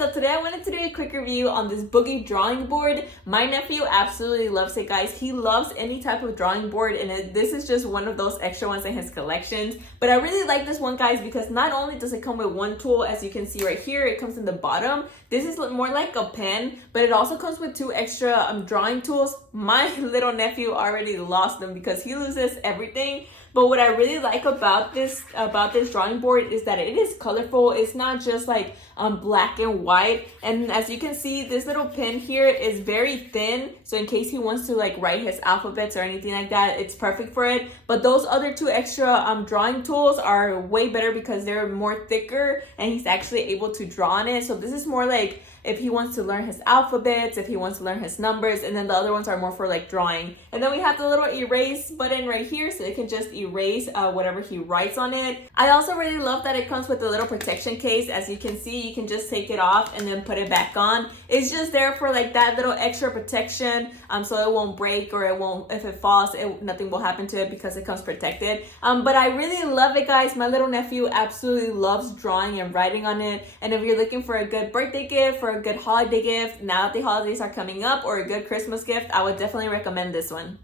so today I wanted to do a quick review on this Boogie drawing board. My nephew absolutely loves it, guys. He loves any type of drawing board, and this is just one of those extra ones in his collections. But I really like this one, guys, because not only does it come with one tool, as you can see right here, it comes in the bottom. This is more like a pen, but it also comes with two extra drawing tools. My little nephew already lost them because he loses everything. But what I really like about this drawing board is that it is colorful. It's not just like black and white. And as you can see, this little pen here is very thin. So in case he wants to like write his alphabets or anything like that, it's perfect for it. But those other two extra drawing tools are way better because they're more thicker and he's actually able to draw on it. So this is more like if he wants to learn his alphabets, if he wants to learn his numbers, and then the other ones are more for like drawing. And then we have the little erase button right here, so it can just erase whatever he writes on it. I also really love that it comes with a little protection case. As you can see, you can just take it off and then put it back on. It's just there for like that little extra protection, so it won't break, or it won't, if it falls, nothing will happen to it because it comes protected. But I really love it, guys. My little nephew absolutely loves drawing and writing on it. And if you're looking for a good birthday gift, for a good holiday gift, now that the holidays are coming up, or a good Christmas gift, I would definitely recommend this one.